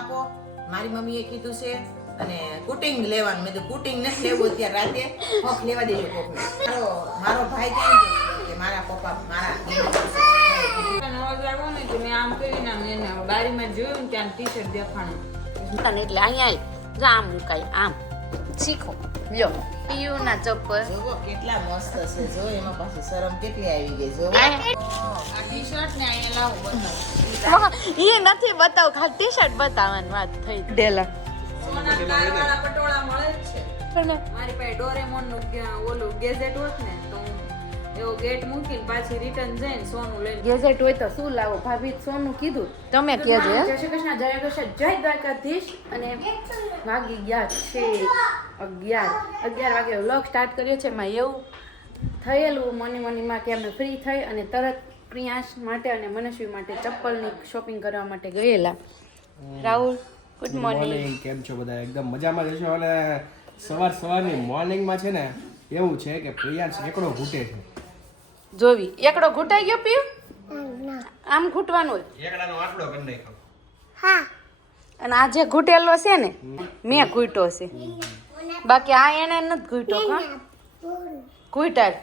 આપો, મારી મમ્મીએ કીધું છે અને કુટિંગ લેવાનું. મેં તો કુટિંગ નથી લેવું અત્યારે રાતે, ફોક લેવા દેજો કોકને. મારો ભાઈ કેમ કે મારા પપ્પા મારા અવાજ આવ્યો ને તો મેં આમ કરીને એને બારીમાં જોયું ને ત્યાં ટી શર્ટ દેખાણું એટલે અહીંયા આમ મુકાય આમ શીખો લ્યો પીયુના ચપ્પલ જોવો કેટલા મસ્ત છે. જો એમાં પાછી શરમ કેટલી આવી ગઈ. જો આ ટી શર્ટ ને અહીંયા લાવું બતાવું. એ નથી બતાવ ખાલી ટી શર્ટ બતાવવાની વાત થઈ ડેલા સોના તારવાળા પટોળા મળે જ છે. મારી પાસે ડોરેમોન નું ઓલું ગેજેટ હોત ને તો હું એવો ગેટ મૂકીને પાછી રિટર્ન જઈને સોનું લઈને ગેજેટ હોય તો શું લાવો ભાભી સોનું કીધું તમે કહેજો જય શ્રી કૃષ્ણ, જય કૃષ્ણ, જય દ્વારકાધીશ. અને વાગી ગયા છે 11 વાગે વ્લોગ સ્ટાર્ટ કર્યો છે. એમાં એવું થયેલું મનીમાં કે અમે ફ્રી થઈ અને તરત પ્રિયાંશ માટે અને મનસ્વી માટે ચપ્પલની શોપિંગ કરવા માટે ગયેલા. Rahul good morning. કેમ છો બધા? એકદમ મજામાં જશો. અને સવારની મોર્નિંગમાં છે ને એવું છે કે પ્રિયાંશ એકડો ઘૂંટે છે. જોવી એકડો ઘૂંટાઈ ગયો પીયું? આમ ઘૂંટવાનું હોય. એકડાનો આટલો કરી નાખ્યો. અને આ જે ઘૂંટેલો છે ને મેં ઘૂંટો છે, બાકી આ એને નથી ઘૂંટો. હા ઘૂંટાડ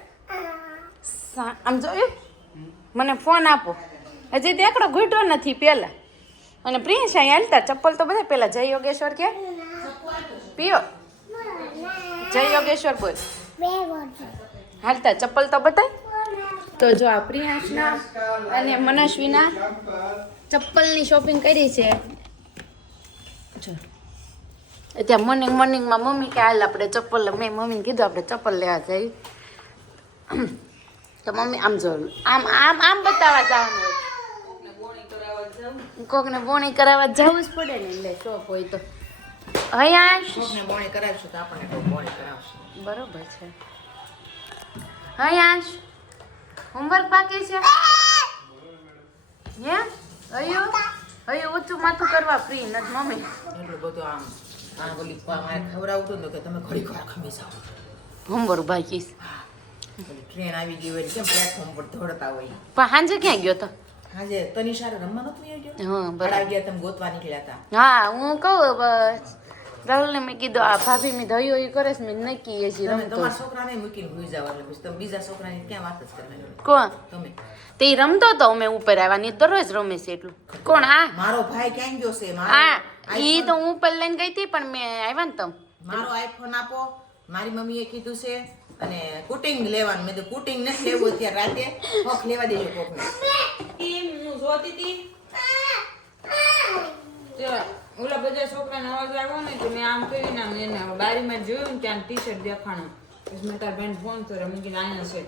આમ જોયું. મને ફોન આપો. હજી તો એકડો ઘૂંટો નથી પેલા. અને પ્રિન્સ અહીં હાલતા ચપ્પલ તો બધા પેલા જય યોગેશ્વર કે પીયો જય યોગેશ્વર બોલ હાલતા ચપ્પલ તો બતાય. તો જો આ પ્રિયાંશના અને મનસ્વીના ચપ્પલની શોપિંગ કરી છે. જો ત્યાં મોર્નિંગમાં મમ્મી કે હાલ આપણે ચપ્પલ, મેં મમ્મીને કીધું આપણે ચપ્પલ લેવા જઈએ. તો મમ્મી આમ જોયું આમ આમ આમ બતાવવા જવાનું હોય. કોકને બોણી કરાવવા જવું જ પડે ને એટલે શોપ હોય તો. હયાંશ કોકને બોણી કરાવશું તો આપણને કોક બોણી કરાવશે. બરોબર છે. હયાંશ હોમવર્ક બાકી છે હે? હયું ઊંચું માથું કરવા ફ્રી નથી મમ્મી. એટલું બધું આમ ઓલી મારે ખવડાવતું ને કે તમે ઘડીક વાર ખમી જાઓ. હોમવર્ક બાકી છે. ટ્રેન આવી ગઈ હોય કેમ પ્લેટફોર્મ પર દોડતા હોય. પણ સાંજે ક્યાં ગયો તો? આજે તનિષારે રમવા નતું આવી ગયો? હા બરાબર ગયા તમે ગોતવા નીકળ્યા હતા. હા હું કહું રાહુલને મેં કીધું આ ભાભી મેં ધયો એ કરે છે મેં નક્કી એ છે રમતો. તમારા છોકરાને મૂકીને ભૂઈ જાવ એટલે પછી તમે બીજા છોકરાની ક્યાં વાત જ કરવાની? કોણ? તમે. તે રમતો તો અમે ઉપર આવવાની દરરોજ રમે છે એટલું. કોણ? આ મારો ભાઈ ક્યાં ગયો છે? હા ઈ તો હું ઉપર લઈને ગઈ હતી પણ મેં આવ્યા ને તમ મારો આઈફોન આપો, મારી મમ્મીએ કીધું છે અને કુટિંગ લેવાનું. મેં તો કુટિંગ નથી લેવું અત્યારે રાતે, ફોક લેવા દેજો કોકને. હું જોતી હતી ઓલા બધા છોકરાનો અવાજ આવ્યો ને તો મેં આમ કરીને એને બારીમાં જોયું ને ત્યાં ટી શર્ટ દેખાણું. પછી મેં તાર બેન ફોન કર્યો, મૂકીને અહીંયા છે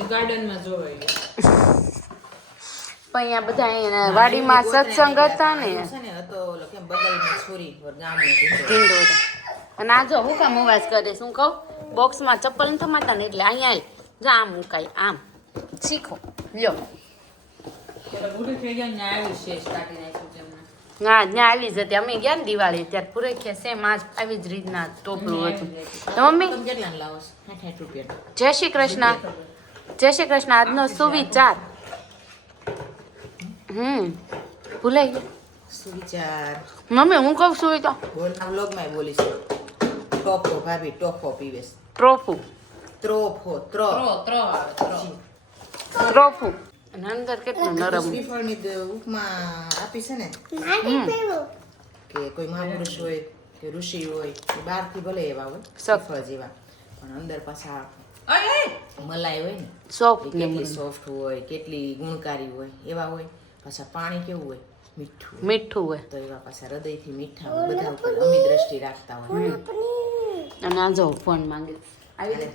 એ ગાર્ડનમાં જોવાઈ ગયો. પણ અહીંયા બધા અહીંયા વાડીમાં સત્સંગ હતા ને છે ને હતો ઓલો કેમ બગલમાં છોરી ગામનો ઢીંડોરા. અને આ જો હું કામ અવાજ કરે શું કહું બોક્સમાં ચપ્પલ નથી થમાતા ને એટલે અહીંયા જા આમ મુકાય આમ શીખો લ્યો. પેલા બુઢી થઈ ગયા ને આવ્યું છે કાઢી નાખ્યું છે એમને. હા ત્યાં આવી જતી અમે ગયા ને દિવાળી ત્યારે પૂરે કે સેમ આજ આવી જ રીતના ટોપલું હતું. તો મમ્મી તમે કેટલાને લાવો છો? 60 રૂપિયા. જય શ્રી કૃષ્ણ. જય શ્રી કૃષ્ણ. આજનો સુવિચાર ભૂલાઈ ગયો સુવિચાર મમ્મી હું કહું સુવિચાર બોલના વ્લોગમાં બોલીશ. ટોફો ભાભી ટોફો પીવે છે. ટ્રોફું ત્રોફો ટ્રોફું અને અંદર કેટલું નરમ. શ્રીફળની ઉપમા આપી છે ને કે કોઈ મહાપુરુષ હોય કે ઋષિ હોય એ બહારથી ભલે એવા હોય શ્રીફળ જેવા પણ અંદર પાછા મલાઈ હોય ને સોફ્ટ એ કેટલી સોફ્ટ હોય કેટલી ગુણકારી હોય એવા હોય. પાછા પાણી કેવું હોય? મીઠું. મીઠું હોય તો એવા પાછા હૃદયથી મીઠા હોય. બધા ઉપર અમી દ્રષ્ટિ રાખતા હોય. અને આ જો ફોન માંગે અને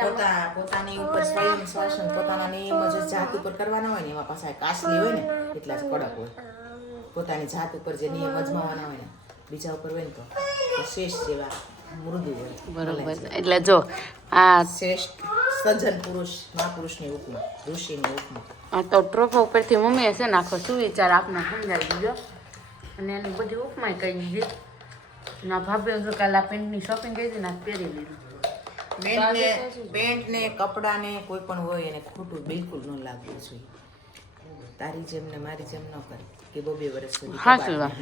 પોતાની ઉપર સ્વયં શ્વાસન પોતાના નિયમ જ જાત ઉપર કરવાના હોય ને એમાં પાછા કાસલી હોય ને એટલા જ કડક હોય. પોતાની જાત ઉપર જે નિયમ અજમાવાના હોય ને બીજા ઉપર હોય ને તો શેષ જેવા મૃદુ હોય. બરોબર. એટલે જો આ શ્રેષ્ઠ સજ્જન પુરુષ મહાપુરુષની ઉપમા ઋષિની ઉપમા. આ તો ટ્રોફા ઉપરથી મમ્મીએ છે ને આખો સુવિચાર આપને સમજાવી દીધો અને એની બધી ઉપમાય કહી દીધી. ના ભાભીઓ જો કાલે આ પેન્ટની શોપિંગ કરી હતી ને પહેરી લીધું. પેન્ટ ને કપડા ને કોઈ પણ હોય એને ખોટું બિલકુલ ન લાગવું જોઈએ. તારી જેમ ને મારી જેમ ન કરે કે 2 વર્ષ સુધી સાચી વાત.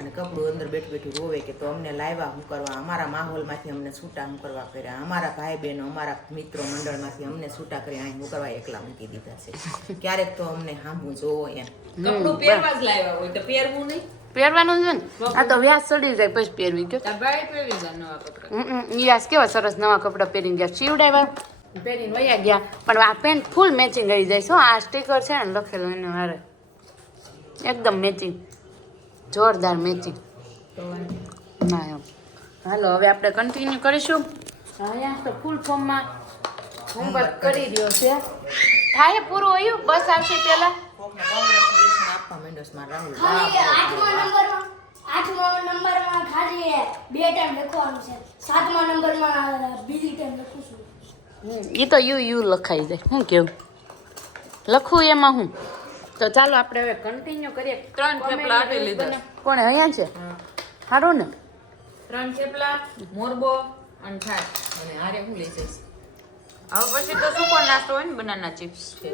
અને કપડું અંદર બેઠું બેઠું રોવે કે તો અમને લાવ્યા શું કરવા, અમારા માહોલમાંથી અમને છૂટા શું કરવા કર્યા, અમારા ભાઈ બહેનો અમારા મિત્રો મંડળમાંથી અમને છૂટા કરી અહીં શું કરવા એકલા મૂકી દીધા છે. ક્યારેક તો અમને સાંભળવું જોવો એમ. કપડું પહેરવા જ લાવ્યા હોય તો પહેરવું નહીં. પહેરવાનું છે ને આ તો વ્યાસ ચડી જાય પછી પહેરવી ગયો. તાર ભાઈ પહેરી જાય નવા કપડા. વ્યાસ કેવા સરસ નવા કપડાં પહેરીને ગયા, સીવડાવ્યા પહેરીને વયા ગયા. પણ આ પેન્ટ ફૂલ મેચિંગ આવી જાય. શું આ સ્ટીકર છે ને લખેલું એને હારે એકદમ મેચિંગ, જોરદાર મેચિંગ. ના એમ હાલો હવે આપણે કન્ટિન્યુ કરીશું. અહીંયા તો ફૂલ ફોર્મમાં હોમવર્ક કરી રહ્યો છે. થાય પૂરું હોય બસ આવશે પેલા કોંગ્રેચ્યુલેશન આપવા માંડ્યો છે મારા રાહુલ. આઠમા નંબરમાં ખાલી 2 ટાઈમ લખવાનું છે. 7મા નંબરમાં બીજી ટાઈમ લખું છું. એ તો યુ લખાઈ જાય. શું કેવું લખવું એમાં હું. તો ચાલો આપણે હવે કન્ટિન્યુ કરીએ. 3 થેપલા આપી લીધા. કોણે અહીંયા છે સારું ને. 3 થેપલા, મોરબો અને છાશ. અને આરે હું લઈ જઈશ હવે પછી તો શું પણ નાસ્તો હોય ને બનાના ચિપ્સ છે.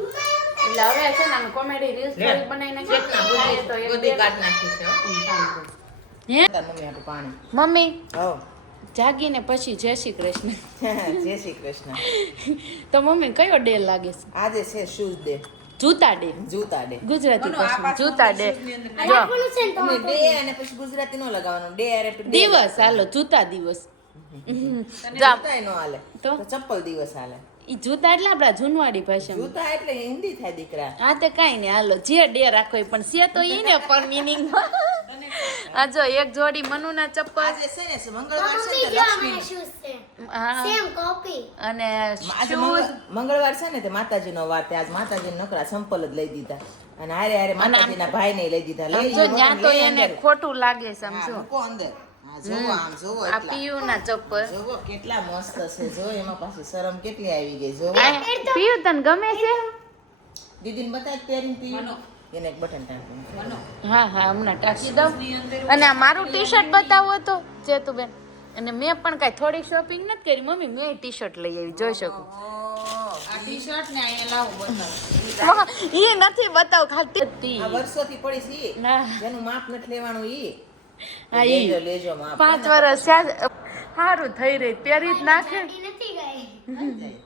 એટલે હવે છે ને કોમેડી રીલ્સ થોડી બનાવીને બધી કાઢ નાખી છે હો. હે તાર મમ્મી આપે પાણી. મમ્મી હો જાગીને પછી જય શ્રી કૃષ્ણ. જય શ્રી કૃષ્ણ. તો મમ્મી કયો ડે લાગે છે? આજે છે શૂઝ ડે, જૂતા ડે. જૂતા ડે. ગુજરાતી ભાષામાં જૂતા ડે. જો તમે ડે અને પછી ગુજરાતી નો લગાવવાનું. ડે અરે ડે દિવસ હાલો જૂતા દિવસ. જૂતા નો હાલે તો? તો ચપ્પલ દિવસ હાલે. ઈ જૂતા એટલે આપડા જૂનવાડી ભાષામાં. જૂતા એટલે હિન્દી થાય દીકરા. હા તે કાંઈ નહીં હાલો જે ડે રાખો ઈ પણ છે તો ઈ ને પણ મિનિંગ. આ જો એક જોડી મનુના ચપ્પલ આજે છે ને મંગળવાર છે ને લક્ષ્મી શૂઝ છે હા, સેમ કોપી. અને આજે shoes. મંગળવાર છે ને તે માતાજીનો વાર તે આજ માતાજીને નકરા સંપલ જ લઈ દીધા અને હારે હારે માતાજીના ભાઈને લઈ દીધા. લઈ સમજો લો, ત્યાં તો લઈ એને અંદર. ખોટું લાગે હા, સમજો. મૂકો અંદર. હા, જોવો આમ જોવો આ એટલા. પિયુના ચપ્પલ. જોવો કેટલા મસ્ત છે. જો એમાં પાછી શરમ કેટલી આવી ગઈ. જોવો આ પિયુ તને ગમે છે? દીદીને બતાય પહેરીને પીવું. એને એક બટન ટાંકવું. હા હા હમણાં ટાંકી દઉં. અને આ મારું ટી શર્ટ બતાવો તો ચેતુબેન. અને મેં પણ કાંઈ થોડી શોપિંગ નથી કરી મમ્મી. મેં ટી શર્ટ લઈ આવી જોઈ શકું. આ ટી-શર્ટ ને અહીંયા લાવું બતાવું. એ નથી બતાવ ખાતી આ વર્ષોથી પડી છે ઈ. ના જેનું માપ નથી લેવાનું ઈ. હા ઈ લેજો લેજો માપ. 5 વર્ષ સારું થઈ રહી પહેરી જ નાખે. નથી ગઈ.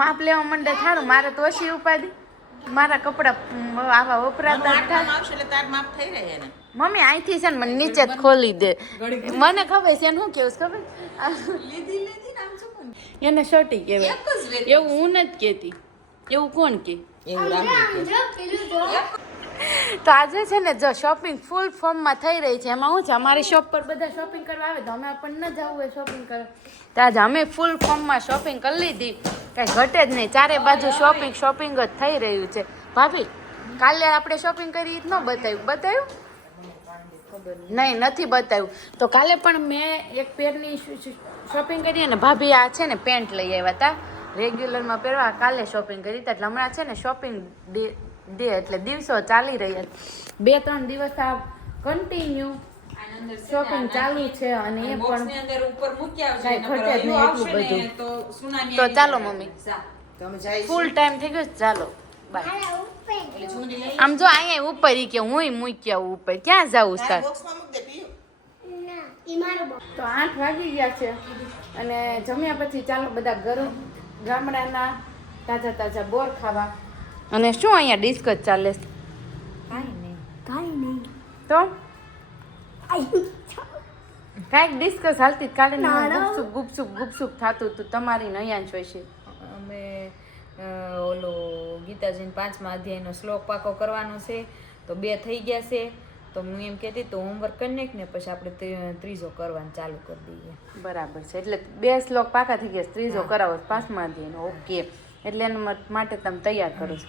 માપ લેવા માંડે થારું. મારે તો ઓછી ઉપાધિ. મારા કપડા આવા વપરાતા જ થાય. આટલામાં આવશે એટલે તાર માપ થઈ રહે એને. મમ્મી અહીંથી છે ને મને નીચે જ ખોલી દે. મને ખબર છે એને શું કેવું છે ખબર? લીધી ને આમ શું પણ. એને શર્ટી કહેવાય. એક જ વેત. એવું હું નથી કહેતી. એવું કોણ કે? એવું રાખવું જો પેલું જો. તો આજે છે ને જો શોપિંગ ફૂલ ફોર્મમાં થઈ રહી છે. એમાં શું છે અમારી શોપ પર બધા શોપિંગ કરવા આવે તો અમે પણ ન જવું હોય શોપિંગ કરવા. તો આજે અમે ફૂલ ફોર્મમાં શોપિંગ કરી લીધી. કાંઈ ઘટે જ નહીં. ચારે બાજુ શોપિંગ જ થઈ રહ્યું છે. ભાભી કાલે આપણે શોપિંગ કરી ઈ જ ન બતાવ્યું? નહીં નથી બતાવ્યું. તો કાલે પણ મેં એક પેરની શોપિંગ કરી અને ભાભી આ છે ને પેન્ટ લઈ આવ્યા હતા રેગ્યુલરમાં પહેરવા. કાલે શોપિંગ કરી હતી એટલે હમણાં છે ને શોપિંગ ડે એટલે દિવસો ચાલી રહ્યા છે. 2-3 દિવસ આ કન્ટિન્યુ આની અંદર છે ને શોપિંગ ચાલુ છે અને એ બોક્સ પણ ની અંદર ઉપર મૂકી આવશે કાંઈ નકર ઘટે જ નહીં એવું એટલું આવશે ને બધું. તો સુનામી તો આવી ચાલો જાય. મમ્મી. જા. તમે જાય ફૂલ ટાઈમ થઈ ગયો છે. ચાલો બાય. આલા ઉપર એટલે ચૂંડી લઈ આમ જો અહીંયા ઉપર ઈ કે હું મૂક્યા ઉપર ક્યાં જાવું તારા સર? બોક્સમાં મૂક દે પીયું. ના ઈ મારું બોક્સ. તો 8 વાગી ગયા છે અને જમ્યા પછી ચાલો બધા ગામડાના તાજા બોર ખાવા. અને શું અહીંયા ડિસ્કસ ચાલે છે? કાઈ નહીં. તો આઈ કાંઈક ડિસ્કસ હાલતી કાલે ના, ના. ગુપસુપ થતું હતું તમારી ને અહીંયા જ હોય છે. અમે ઓલો ગીતાજીનો 5મા અધ્યાયનો શ્લોક પાકો કરવાનો છે તો 2 થઈ ગયા છે. તો હું એમ કહેતી તો હોમવર્ક કરી નાખ ને પછી આપણે ત્રીજો કરવાનું ચાલુ કરી દઈએ. બરાબર છે. એટલે 2 શ્લોક પાકા થઈ ગયા. ત્રીજો કરાવો 5મા અધ્યાયનો. ઓકે. એટલે એના માટે તમે તૈયાર કરો છો.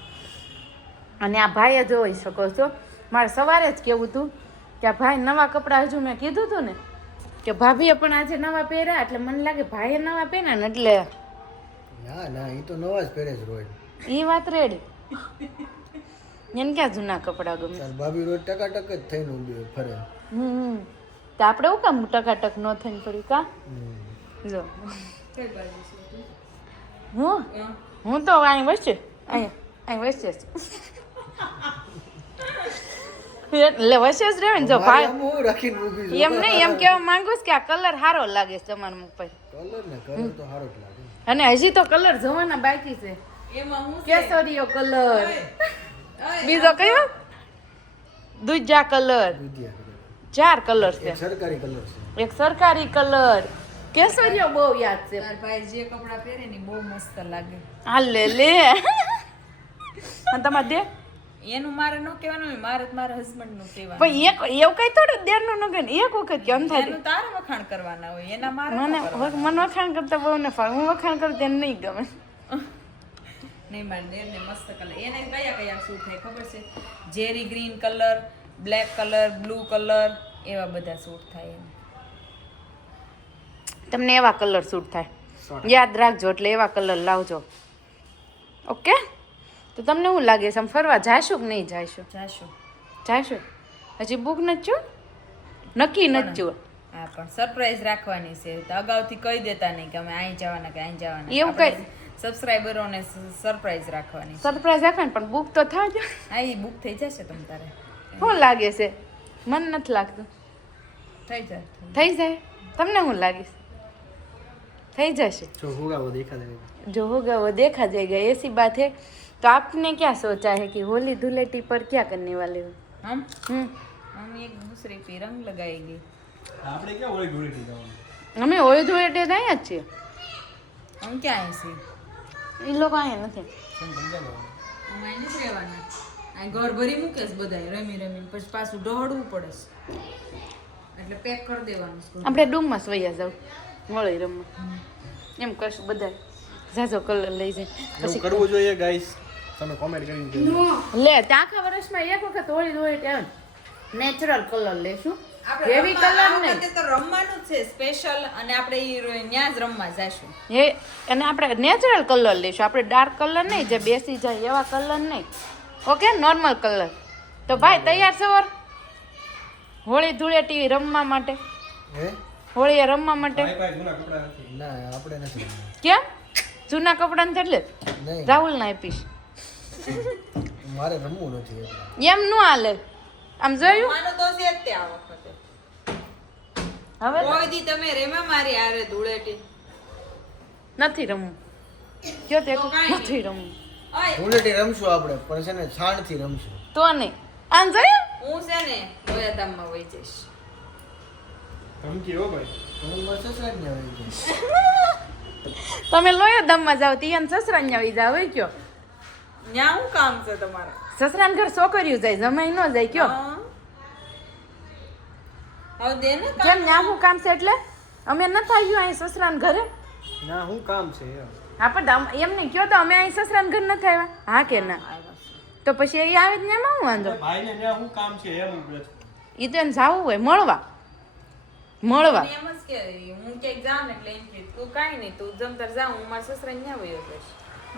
અને આ ભાઈએ જોઈ શકો છો. મારે સવારે જ કેવું હતું કે આ ભાઈ નવા કપડાં હજુ મેં કીધું હતું ને કે ભાભીએ પણ આજે નવા પહેર્યા એટલે મને લાગે ભાઈએ નવા પહેર્યા ને એટલે ના એ તો નવા જ પહેરે જ રોજ. એ વાત રેડી. એને ક્યાં જૂના કપડાં ગમે? તાર ભાભી રોજ ટકાટક જ થઈને ઊભી ફરે. તો આપણે એવું કામ ટકાટક ન થઈને પડ્યું કા? જો હું તો અહીં વચ્ચે અહીં વચ્ચે એટલે વસે જ રહે ને જો ભાઈ આમ હું રાખીને ઊભી છું. એમ નહીં એમ કહેવા માંગુ છું કે આ કલર સારો લાગે છે તમારા મુખ પર કલર ને કલર તો સારો જ લાગે. અને હજી તો કલર જોવાના બાકી છે એમાં હું કેસરીયો કલર બીજો કયો દૂજા કલર વિદ્યા કલર. 4 કલર છે સરકારી કલર છે. એક સરકારી કલર કેસરીયો બહુ યાદ છે તાર ભાઈ જે કપડાં પહેરે ને ઈ બહુ મસ્ત લાગે. હાલ લે અને તમારે દે એનું મારે ન કહેવાનું હોય, મારે તો મારા હસબન્ડ નું કહેવાનું. પણ એક એવું કઈ થોડું દેરનું ન ગણ એક વખત કેમ થાય એનું તારે વખાણ કરવાના હોય, એના મારે ન મને કરવાના. મને વખાણ કરતા બહુ ને ફાવે હું વખાણ કરું તેને નહીં ગમે નહીં મારે દેર ને મસ્ત કલર. એને કયા કયા સૂટ થાય ખબર છે? જેરી green colour, black colour, blue colour, એવા બધા સૂટ થાય એને. તમને એવા કલર સૂટ થાય યાદ રાખજો એટલે એવા કલર લાવજો ઓકે તો તમને શું લાગે છે આમ ફરવા જાશું કે નહીં જાશું જાશું. જાશું હજી બુક નથી છું નક્કી નથી છું હા પણ સરપ્રાઈઝ રાખવાની છે. તો અગાઉથી કહી દેતા નહીં કે અમે અહીં જવાના કે અહીં જવાના. એવું આપણે સબસ્ક્રાઇબરોને સરપ્રાઈઝ રાખવાની છે. સરપ્રાઈઝ રાખવાની પણ બુક તો થજો હા એ બુક થઈ જશે તમ તારે. શું લાગે છે મને નથી લાગતું થઈ જાય. થઈ જાય તમને શું લાગે છે થઈ જશે જો होगा वो देखा जाएगा. जो होगा वो देखा जाएगा ऐसी बात है तो आपने क्या सोचा है कि होली धुलेटी पर क्या करने वाले हो हम हम्म एक दूसरे पे रंग लगाएंगे. આપણે ક્યાં ઓળી ધૂળેટી જવાનું? અમે હોળી ધુલેટી અહીંયા જ છીએ हम क्या है से એ લોકો અહીંયા નથી કેમ સમજાવો? हम અહીં નથી રહેવાના. અહીં ઘર ભરી મૂકે છે બધાય રમી રમીને પછી પાછું દોડવું પડે છે. એટલે પેક કરી દેવાનું છે. આપણે ડૂમમાં વૈયા જાવ હોળી રમવા એમ કરશું બધા ઝાઝો કલર લઈ જાય એવું કરવું જોઈએ ગાઈસ. તમે કોમેન્ટ કરીને કહેજો. લે ત્યાં આખા વર્ષમાં એક વખત હોળી ધુલેટી આવે નેચરલ કલર લેશું હેવી કલર નહીં તો રમવાનું છે સ્પેશિયલ અને આપણે ત્યાં જ રમવા જઈશું. એ અને આપણે નેચરલ કલર લઈશું આપણે ડાર્ક કલર નહીં જે બેસી જાય એવા કલર નહીં ઓકે નોર્મલ કલર તો ભાઈ તૈયાર છો હોળી ધૂળેટી રમવા માટે હે? હોળીએ રમવા માટે ભાઈ જૂના કપડાં નથી. ના આપણે નથી. કેમ જૂના કપડાં ને એટલે નહીં રાહુલ ના આપીશ મારે રમવું નથી. એમ ન હાલે આમ જોયું રમવાનું તો છે જ તે આ વખતે. હવે કોઈ દી તમે રેમા મારી આરે ધૂળેટી. નથી રમવું કયો તે તો કાંઈ નહીં. નથી રમવું ઓય ધૂળેટી રમશું આપણે પણ છે ને છાણથી રમશું. તો નહીં આમ જોયું હું છે ને ગોયાધામમાં વહી જઈશ. ધમકી હો ભાઈ. હું મસ્ત જ ને હોય છે. તમે લોયો દમમાં જાઓ તિયાન સસરા ને આવી જાવ હોય કયો ન્યા શું કામ છે તમારે? સસરાને ઘર છોકરીઓ જાય જમાઈ ન જાય કયો હા. હવે દે ને કામ. કેમ ન્યા શું કામ છે એટલે અમે નથી આવ્યું અહીં સસરાને ઘરે ના શું કામ છે યાર? હા પણ એમ નહીં કયો તો અમે અહીં સસરાને ઘર નથી આવ્યા હા કે ના તો પછી એ આવે જ ને એમાં હું વાંધો ભાઈને ત્યાં શું કામ છે એમ પૂછે. એ તો એને જાવું હોય મળવા મળવા એમ જ કે હું ક્યાંક જાઉં ને એટલે એમ કે તું કાંઈ નહીં તું જમતર જા હું મારા સસરાને ન્યા વયો જઈશ.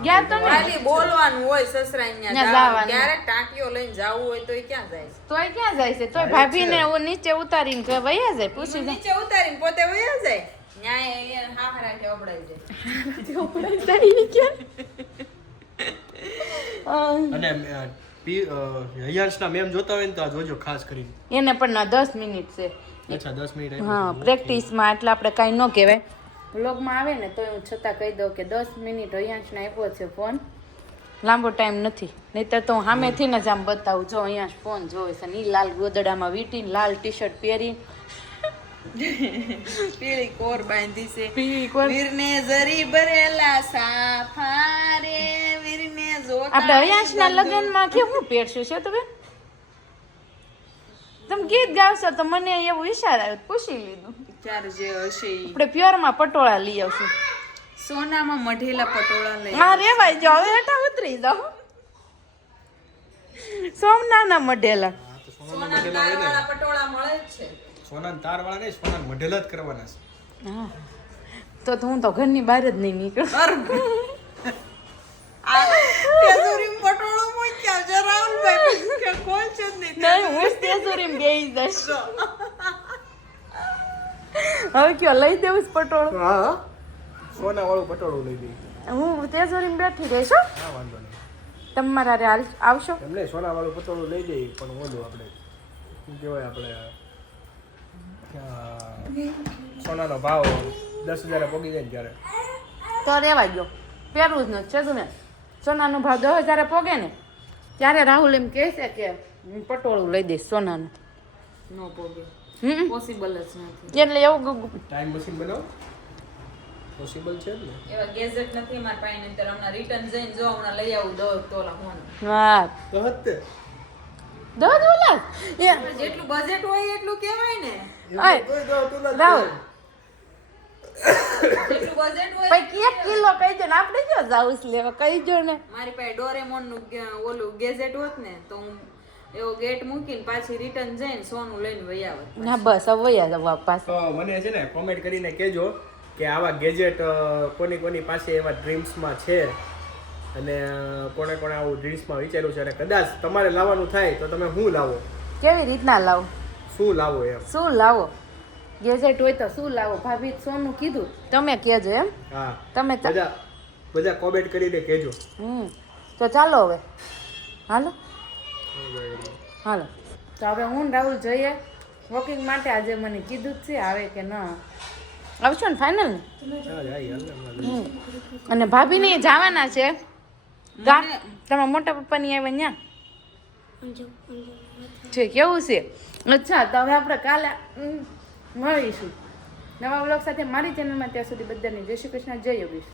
ગયા તો નહીં ખાલી બોલવાનું હોય સસરાને ન્યા ન્યા જાવાનું. જાવાનું. ક્યારેક ટાંકીઓ લઈને જાવું હોય તો ક્યાં જાય છે? તોય ક્યાં જાય છે તોય ભાભીને નીચે ઉતારીને કે વયા જાય પૂછી ઈ જાય નીચે ઉતારીને પોતે વયા જાય. ન્યાય અહીંયા હાહરા કે અબડાઈ જાય. અને હયાંશના મેમ જોતા હોય ને તો આ જોજો ખાસ કરીને. એને પણ ના 10 મિનિટ છે અચ્છા 10 મિનિટ આપ્યું. હા પ્રેક્ટિસમાં એટલે આપણે કાંઈ ન કહેવાય વ્લોગમાં આવે ને તો હું છતાં કહી દઉં કે 10 મિનિટ અહીંયા આપ્યો છે ફોન લાંબો ટાઈમ નથી નહીંતર તો હું સામેથી ને જ આમ બતાવું જો અહીંયા ફોન જોવે છે ને ઈ લાલ ગોદડામાં વીટીને લાલ ટી શર્ટ પહેરી પીળી કોર બાંધી છે. પીળી કોર વીરને જરી ભરેલા સાફા રે વીરને જોતા આપણે અયાશના લગ્નમાં કેવું પહેરશું છે તો બેન તમે ગીત ગાવશો તો મને એવું વિચાર આવ્યો તો પૂછી લીધું ચાર જે હશે ઈ. આપણે પ્યોરમાં પટોળા લઈ આવશું સોનામાં મઢેલા પટોળા લઈ હા રેવાય જાઓ હવે હેઠા ઉતરી જાઓ સોમનાના મઢેલા સોના તારવાળા પટોળા મળે જ છે. સોના તાર વાળા નહીં સોના મઢેલા જ કરવાના છે. હા તો હું તો ઘરની બહાર જ નહીં નીકળું આ તેજુરીમાં પટોળો મૂક્યા છે રાહુલભાઈ કે કોણ છે જ નહીં. નહીં હું જ તેજુરીમાં બેસી જઈશ હવે કયો લઈ દેવું છે પટોળો હા સોના વાળું પટોળું લઈ દઈ. હું તેજુરીમાં બેઠી રહીશ હો. હા વાંધો નહીં. તમારા આવશો એમને સોના વાળું પટોળું લઈ દઈ પણ ઓલું આપણે શું કહેવાય આપણે સોનાનો ભાવ 10,000 પોગી જાય ને ત્યારે તો રેવાય ગયો પહેરવું જ નથી છે ને સોનાનો ભાવ 10,000 પોગે ને ત્યારે રાહુલ એમ કહે છે કે હું પટોળું લઈ દઈશ સોનાનું. નો પોગે, હમ પોસિબલ જ નથી. એટલે એવું ટાઈમ મશીન બનાવો પોસિબલ છે જ ને. એવા ગેજેટ નથી મારા પાસે નહીંતર હમણાં રિટર્ન જઈને જો હમણાં લઈ આવું 10 તોલા ફોન. હા તો હતે 10 તોલા જેટલું બજેટ હોય એટલું કહેવાય ને. રાહુલ જેટલું બજેટ હોય પછી 1 કિલો કહી દો ને આપણે જો જાઉં લેવા કહી દો ને. મારી પાસે ડોરેમોન નું ઓલું ગેજેટ હોત ને તો હું એવો ગેટ મૂકીને પાછી રિટર્ન જઈને સોનું લઈને વહી આવત. ના બસ હવે વયા જવા પાસે. તો મને છે ને કોમેન્ટ કરીને કહેજો કે આવા ગેજેટ કોની પાસે એવા ડ્રીમ્સમાં છે અને કોણે આવું ડ્રીમ્સમાં વિચાર્યું છે અને કદાચ તમારે લાવવાનું થાય તો તમે શું લાવો, કેવી રીતના લાવો, શું લાવો એમ. શું લાવો ગેજેટ હોય તો શું લાવો. ભાભી સોનું કીધું તમે કહેજો એમ. હા તમે બધા કોમેન્ટ કરીને કહેજો. તો ચાલો હવે હાલો તો હવે હું રાહુલ જઈએ વોકિંગ માટે. આજે મને કીધું જ છે આવે કે ન આવશો ને ફાઇનલ ને. અને ભાભીને જવાના છે તમારા મોટા પપ્પાની આવ્યા ત્યાં છે કેવું છે. અચ્છા તો હવે આપણે કાલે મળીશું નવા બ્લોગ સાથે મારી ચેનલમાં. ત્યાં સુધી બધાને જય શ્રી કૃષ્ણ, જય યોગેશ.